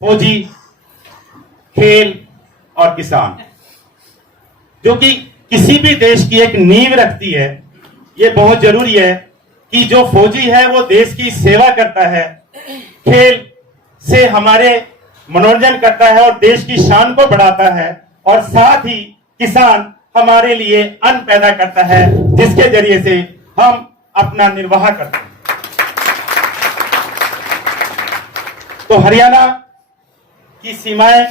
फौजी, खेल और किसान, जो कि किसी भी देश की एक नींव रखती है। ये बहुत जरूरी है कि जो फौजी है वो देश की सेवा करता है, खेल से हमारे मनोरंजन करता है और देश की शान को बढ़ाता है, और साथ ही किसान हमारे लिए अन्न पैदा करता है जिसके जरिए से हम अपना निर्वाह करते हैं। तो हरियाणा की सीमाएं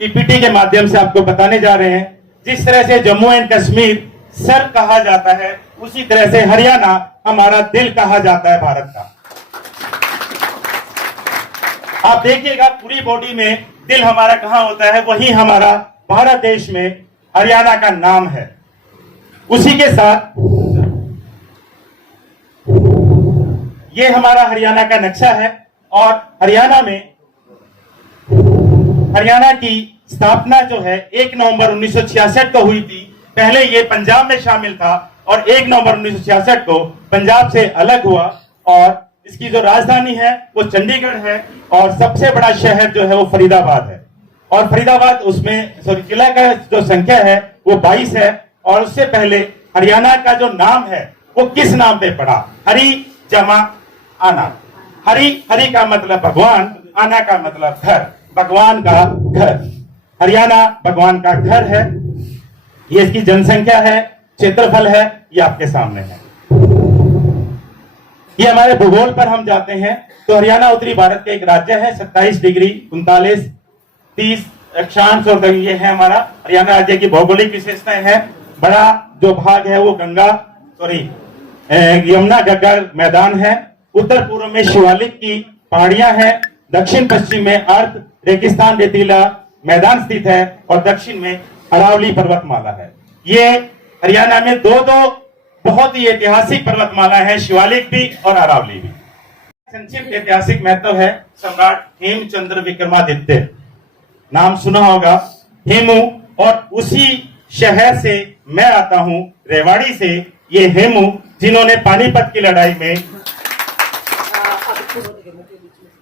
पीपीटी के माध्यम से आपको बताने जा रहे हैं। जिस तरह से जम्मू एंड कश्मीर सर कहा जाता है, उसी तरह से हरियाणा हमारा दिल कहा जाता है भारत का। आप देखिएगा पूरी बॉडी में दिल हमारा कहां होता है, वही हमारा भारत देश में हरियाणा का नाम है। उसी के साथ ये हमारा हरियाणा का नक्शा है, और हरियाणा की स्थापना जो है 1 नवंबर 1966 को हुई थी। पहले ये पंजाब में शामिल था और 1 नवंबर 1966 को पंजाब से अलग हुआ, और इसकी जो राजधानी है वो चंडीगढ़ है, और सबसे बड़ा शहर जो है वो फरीदाबाद है। और फरीदाबाद उसमें जिला का जो संख्या है वो 22 है। और उससे पहले हरियाणा का जो नाम है वो किस नाम पे पड़ा? हरि जमा आना। हरि का मतलब भगवान, आना का मतलब घर, भगवान का घर। हरियाणा भगवान का घर है। ये इसकी जनसंख्या है, क्षेत्रफल है, ये आपके सामने है। ये हमारे भूगोल पर हम जाते हैं तो हरियाणा उत्तरी भारत का एक राज्य है। 27 डिग्री 39 30 अक्षांश, और ये है हमारा हरियाणा राज्य की भौगोलिक विशेषताएं हैं। बड़ा जो भाग है वो यमुना गग्गर मैदान है। उत्तर पूर्व में शिवालिक की पहाड़ियां हैं। दक्षिण पश्चिम में अर्ध रेगिस्तान रेतीला मैदान स्थित है, और दक्षिण में अरावली पर्वतमाला है। ये हरियाणा में दो बहुत ही ऐतिहासिक पर्वतमाला है, शिवालिक भी और अरावली भी। संक्षिप्त ऐतिहासिक महत्व है। सम्राट हेमचंद्र विक्रमादित्य, नाम सुना होगा, हेमू, और उसी शहर से मैं आता हूं, रेवाड़ी से। ये हेमू जिन्होंने पानीपत की लड़ाई में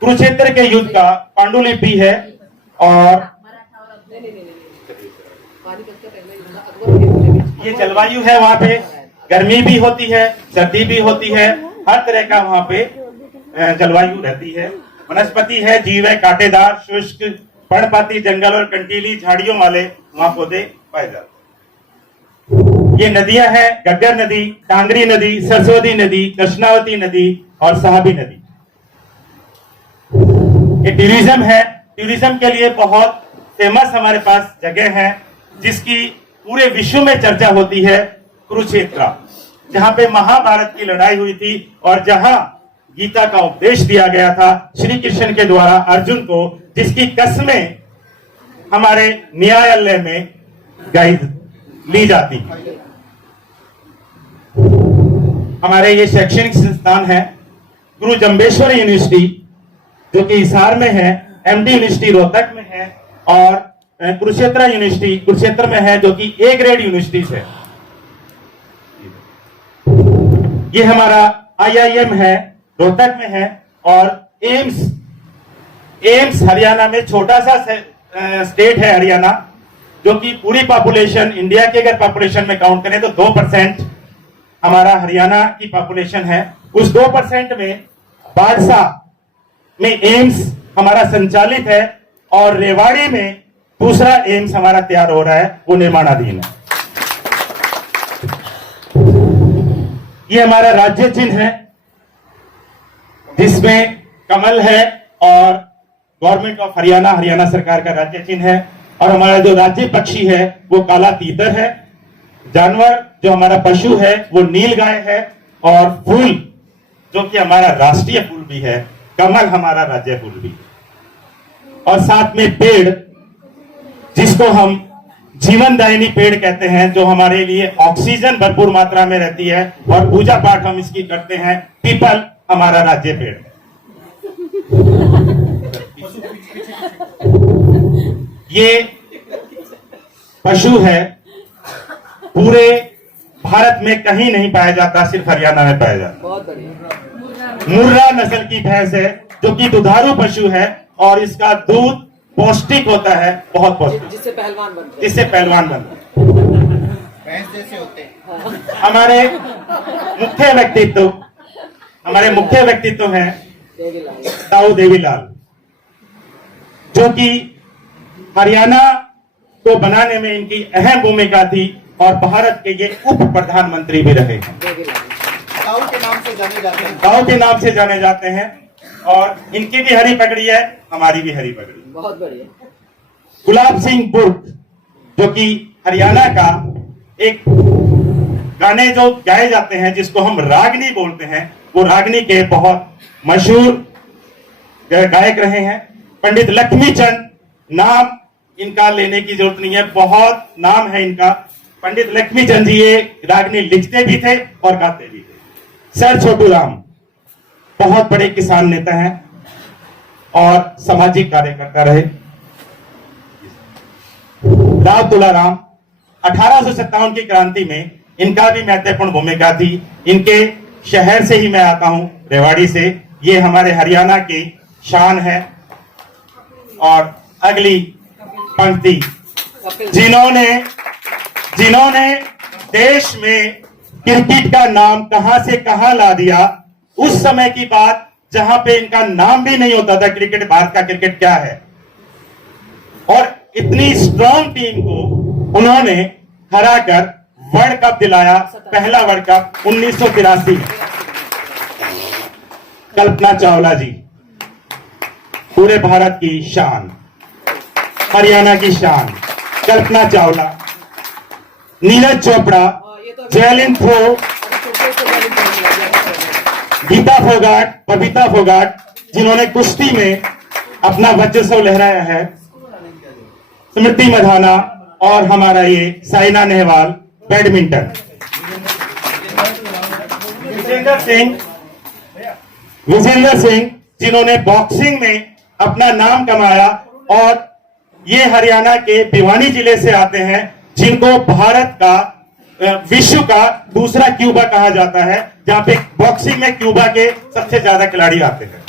कुरुक्षेत्र के युद्ध का पांडुलिपि है। और ये जलवायु है, वहां पे गर्मी भी होती है, सर्दी भी होती है, हर तरह का वहां पे जलवायु रहती है। वनस्पति है, जीव है, कांटेदार, शुष्क, पर्णपाती जंगल और कंटीली झाड़ियों वाले वहां पौधे पाए जाते हैं। ये नदियां हैं, गग्गर नदी, कांगरी नदी, सरस्वती नदी, कृष्णावती नदी और साहबी नदी। ये टूरिज्म है। टूरिज्म के लिए बहुत फेमस हमारे पास जगह है जिसकी पूरे विश्व में चर्चा होती है। कुरुक्षेत्र, जहां पे महाभारत की लड़ाई हुई थी और जहां गीता का उपदेश दिया गया था श्री कृष्ण के द्वारा अर्जुन को, जिसकी कसमें हमारे न्यायालय में गाई ली जाती है। हमारे ये शैक्षणिक संस्थान है। गुरु जम्बेश्वर यूनिवर्सिटी जो कि हिसार में है, एमडी यूनिवर्सिटी रोहतक में है, और कुरुक्षेत्र यूनिवर्सिटी कुरुक्षेत्र में है, जो कि ए ग्रेड यूनिवर्सिटीज है। ये हमारा आईआईएम है, रोहतक में है। और एम्स हरियाणा में छोटा सा स्टेट है हरियाणा, जो कि पूरी पॉपुलेशन इंडिया के अगर पॉपुलेशन में काउंट करें तो 2% हमारा हरियाणा की पॉपुलेशन है। उस 2% में बाड़सा में एम्स हमारा संचालित है, और रेवाड़ी में दूसरा एम्स हमारा तैयार हो रहा है, वो निर्माणाधीन है। ये हमारा राज्य चिन्ह है जिसमें कमल है, और गवर्नमेंट ऑफ हरियाणा, हरियाणा सरकार का राज्य चिन्ह है। और हमारा जो राज्य पक्षी है वो काला तीतर है। जानवर जो हमारा पशु है वो नील गाय है, और फूल जो कि हमारा राष्ट्रीय फूल भी है, कमल हमारा राज्य फूल भी। और साथ में पेड़, जिसको हम जीवनदायिनी पेड़ कहते हैं, जो हमारे लिए ऑक्सीजन भरपूर मात्रा में रहती है, और पूजा पाठ हम इसकी करते हैं। पीपल हमारा राज्य पेड़ है। ये पशु है, पूरे भारत में कहीं नहीं पाया जाता, सिर्फ हरियाणा में पाया जाता। मुर्रा नस्ल की भैंस है जो कि दुधारू पशु है, और इसका दूध पौष्टिक होता है, बहुत पौष्टिक, जिससे पहलवान बनते हैं। जिससे पहलवान बनते हैं। भैंस जैसे होते हैं। हमारे मुख्य व्यक्तित्व हैं देवीलाल। ताऊ देवीलाल, जो कि हरियाणा को बनाने में इनकी अहम भूमिका थी और भारत के ये उप प्रधानमंत्री भी रहे हैं। ताऊ के नाम से जाने जाते हैं। ताऊ के नाम से जाने जाते हैं और इनकी भी हरी पगड़ी है, हमारी भी हरी पगड़ी। बहुत बढ़िया। गुलाब सिंह बुर्क, जो कि हरियाणा का एक गाने जो गाए जाते हैं जिसको हम रागनी बोलते हैं, वो रागनी के बहुत मशहूर गायक रहे हैं। पंडित लक्ष्मीचंद, नाम इनका लेने की जरूरत नहीं है, बहुत नाम है इनका। पंडित लक्ष्मीचंद जी ये रागनी लिखते भी थे और गाते भी थे। सर छोटू राम बहुत बड़े किसान नेता हैं और सामाजिक कार्यकर्ता रहे। राव तुलाराम, 1857 की क्रांति में इनका भी महत्वपूर्ण भूमिका थी। इनके शहर से ही मैं आता हूं, रेवाड़ी से। ये हमारे हरियाणा की शान है। और अगली पंक्ति, जिन्होंने देश में क्रिकेट का नाम कहां से कहां ला दिया, उस समय की बात जहां पे इनका नाम भी नहीं होता था क्रिकेट, भारत का क्रिकेट क्या है। और इतनी स्ट्रॉन्ग टीम को उन्होंने हराकर वर्ल्ड कप दिलाया, पहला वर्ल्ड कप 1983 में। कल्पना चावला जी, पूरे भारत की शान, हरियाणा की शान, कल्पना चावला। नीरज चोपड़ा, जैवलिन थ्रो, गीता फोगाट, बबीता फोगाट, जिन्होंने कुश्ती में अपना वर्चस्व लहराया है। स्मृति मंधाना और हमारा ये साइना नेहवाल, बैडमिंटन। विजेंद्र सिंह, जिन्होंने बॉक्सिंग में अपना नाम कमाया और ये हरियाणा के भिवानी जिले से आते हैं, जिनको भारत का, विश्व का दूसरा क्यूबा कहा जाता है, जहां पे बॉक्सिंग में क्यूबा के सबसे ज्यादा खिलाड़ी आते हैं।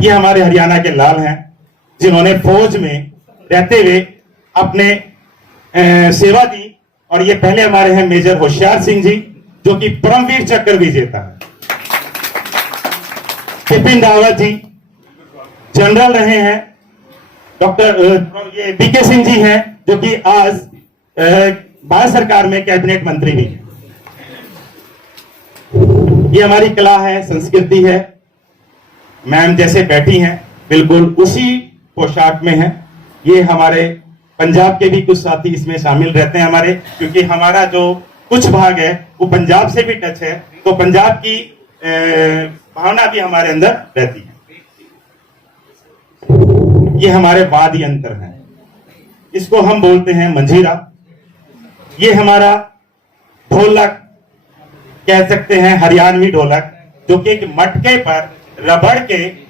ये हमारे हरियाणा के लाल हैं, जिन्होंने फौज में रहते हुए अपने सेवा दी। और ये पहले हमारे हैं मेजर होशियार सिंह जी, जो कि परमवीर चक्र विजेता है। बिपिन रावत जी जनरल रहे हैं। डॉक्टर ये बीके सिंह जी हैं, जो कि आज भारत सरकार में कैबिनेट मंत्री भी हैं। ये हमारी कला है, संस्कृति है। मैम जैसे बैठी हैं बिल्कुल उसी पोशाक में हैं। ये हमारे पंजाब के भी कुछ साथी इसमें शामिल रहते हैं हमारे, क्योंकि हमारा जो कुछ भाग है वो पंजाब से भी टच है, तो पंजाब की भावना भी हमारे अंदर रहती है। ये हमारे वाद्य यंत्र हैं, इसको हम बोलते हैं मंजीरा। ये हमारा ढोलक कह सकते हैं, हरियाणवी ढोलक, जो कि एक मटके पर रबड़ के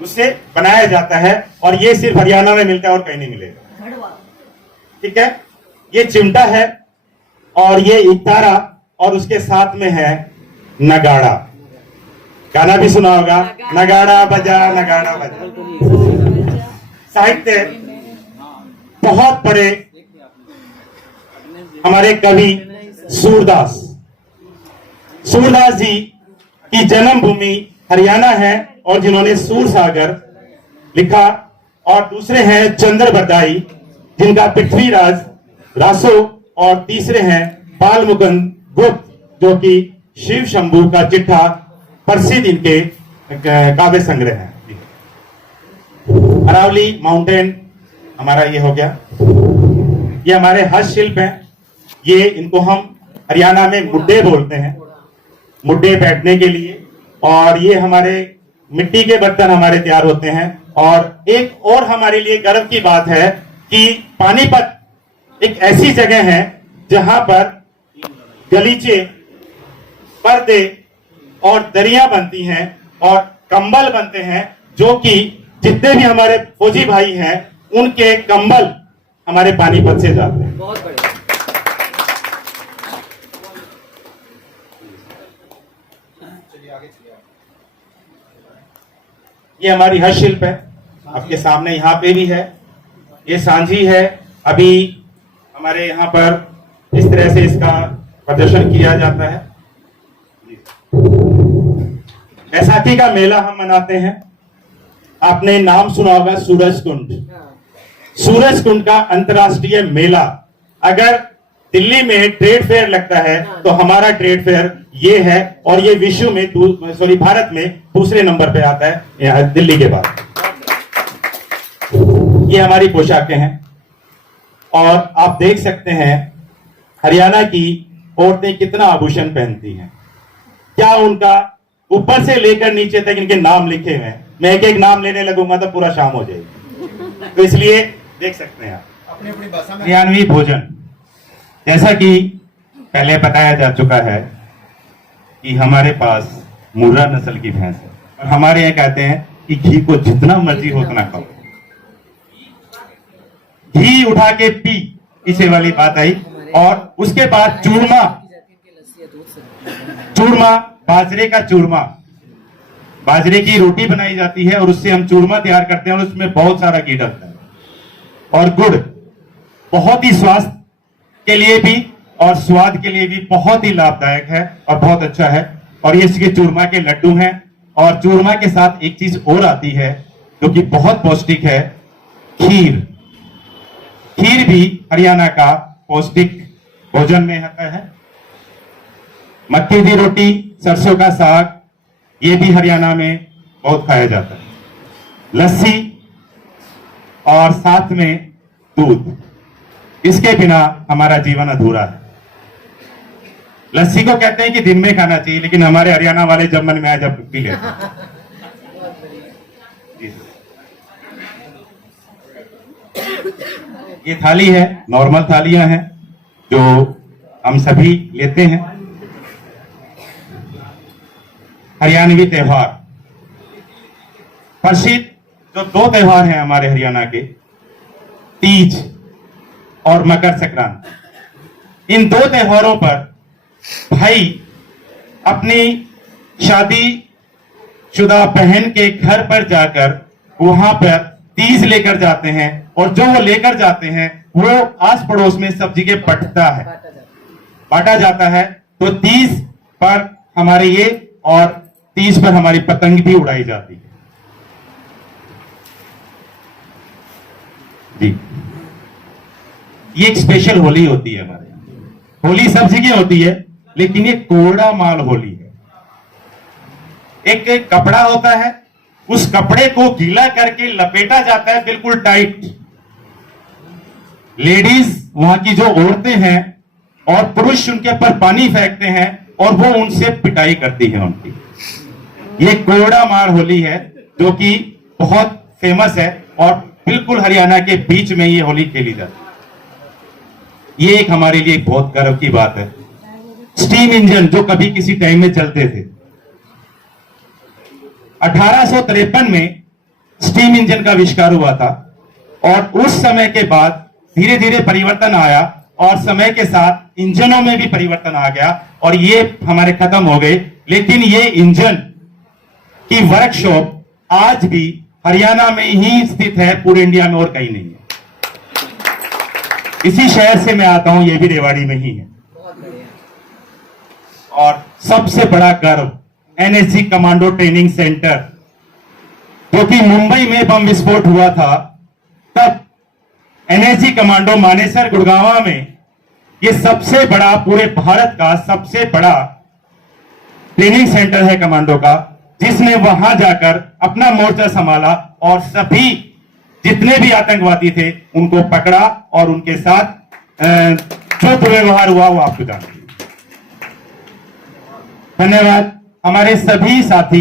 उसे बनाया जाता है और ये सिर्फ हरियाणा में मिलता है और कहीं नहीं मिलेगा। ठीक है, ये चिमटा है और ये इतारा, और उसके साथ में है नगाड़ा। गाना भी सुना होगा, नगाड़ा बजा नगाड़ा बजा। साहित्य बहुत बड़े हमारे कवि सूरदास जी की जन्मभूमि हरियाणा है और जिन्होंने सूर सागर लिखा। और दूसरे हैं चंद्र बरदाई, जिनका पृथ्वीराज रासो, और तीसरे हैं बाल मुकुंद गुप्त, जो कि शिव शंभू का चिट्ठा प्रसिद्ध इनके काव्य संग्रह है। अरावली माउंटेन हमारा ये हो गया। ये हमारे हस्तशिल्प हैं। ये इनको हम हरियाणा में मुड्डे बोलते हैं, मुड्डे बैठने के लिए। और ये हमारे मिट्टी के बर्तन हमारे तैयार होते हैं। और एक और हमारे लिए गर्व की बात है कि पानीपत एक ऐसी जगह है जहां पर गलीचे, पर्दे और दरिया बनती हैं और कंबल बनते हैं, जो कि जितने भी हमारे फौजी भाई हैं उनके कंबल हमारे पानीपत से जाते हैं। बहुत बढ़िया। ये हमारी हस्तशिल्प है, आपके सामने यहाँ पे भी है। ये सांझी है, अभी हमारे यहाँ पर इस तरह से इसका प्रदर्शन किया जाता है। बैसाखी का मेला हम मनाते हैं। आपने नाम सुना होगा सूरज कुंड। सूरज कुंड का अंतर्राष्ट्रीय मेला, अगर दिल्ली में ट्रेड फेयर लगता है तो हमारा ट्रेड फेयर ये है, और ये विश्व में भारत में दूसरे नंबर पे आता है यहाँ दिल्ली के बाद। ये हमारी पोशाकें हैं, और आप देख सकते हैं हरियाणा की औरतें कितना आभूषण पहनती हैं। क्या उनका ऊपर से लेकर नीचे तक इनके नाम लिखे हुए हैं। मैं एक एक नाम लेने लगूंगा तो पूरा शाम हो जाएगी, तो इसलिए देख सकते हैं आप। अपनी अपनी भाषा में हरियाणवी भोजन, जैसा कि पहले बताया जा चुका है कि हमारे पास मुर्रा नस्ल की भैंस है, और हमारे यहाँ कहते हैं कि घी को जितना मर्जी हो उतना खाओ, घी उठा के पी, इसे वाली बात आई। और उसके बाद चूरमा, चूरमा बाजरे का चूरमा, बाजरे की रोटी बनाई जाती है और उससे हम चूरमा तैयार करते हैं, और उसमें बहुत सारा घी डलता है। और गुड़ बहुत ही स्वास्थ्य के लिए भी और स्वाद के लिए भी बहुत ही लाभदायक है और बहुत अच्छा है। और ये इसके चूरमा के लड्डू हैं, और चूरमा के साथ एक चीज और आती है जो कि बहुत पौष्टिक है, खीर। खीर भी हरियाणा का पौष्टिक भोजन में आता है। मक्की की रोटी, सरसों का साग, ये भी हरियाणा में बहुत खाया जाता है। लस्सी और साथ में दूध, इसके बिना हमारा जीवन अधूरा है। लस्सी को कहते हैं कि दिन में खाना चाहिए, लेकिन हमारे हरियाणा वाले जब मन में आए जब पी लेते हैं। ये थाली है, नॉर्मल थालियां हैं जो हम सभी लेते हैं। हरियाणवी त्योहार, प्रसिद्ध जो दो त्योहार हैं हमारे हरियाणा के, तीज और मकर संक्रांति। इन दो त्योहारों पर भाई अपनी शादी शुदा बहन के घर पर जाकर वहां पर तीज लेकर जाते हैं, और जो वो लेकर जाते हैं वो आस पड़ोस में सब जगह बांटा जाता है। तो तीज पर हमारे ये, और तीज पर हमारी पतंग भी उड़ाई जाती है। जी, ये एक स्पेशल होली होती है हमारे यहाँ। होली सब जगह होती है, लेकिन ये कोड़ा माल होली है। एक कपड़ा होता है, उस कपड़े को गीला करके लपेटा जाता है बिल्कुल टाइट। लेडीज, वहां की जो औरतें हैं और पुरुष उनके ऊपर पानी फेंकते हैं, और वो उनसे पिटाई करती है उनकी। ये कोड़ा मार होली है जो कि बहुत फेमस है, और बिल्कुल हरियाणा के बीच में ये होली खेली जाती है। ये एक हमारे लिए बहुत गर्व की बात है। स्टीम इंजन जो कभी किसी टाइम में चलते थे, 1853 में स्टीम इंजन का आविष्कार हुआ था, और उस समय के बाद धीरे धीरे परिवर्तन आया, और समय के साथ इंजनों में भी परिवर्तन आ गया, और ये हमारे खत्म हो गए। लेकिन ये इंजन की वर्कशॉप आज भी हरियाणा में ही स्थित है, पूरे इंडिया में और कहीं नहीं है। इसी शहर से मैं आता हूं, ये भी रेवाड़ी में ही है। और सबसे बड़ा गर्व एनएसजी कमांडो ट्रेनिंग सेंटर, जो कि मुंबई में बम विस्फोट हुआ था, तब एनएसजी कमांडो मानेसर गुड़गांव में ये सबसे बड़ा, पूरे भारत का सबसे बड़ा ट्रेनिंग सेंटर है कमांडो का, जिसने वहां जाकर अपना मोर्चा संभाला और सभी जितने भी आतंकवादी थे उनको पकड़ा, और उनके साथ जो दुर्व्यवहार हुआ वो आपको जानते हैं। धन्यवाद। हमारे सभी साथी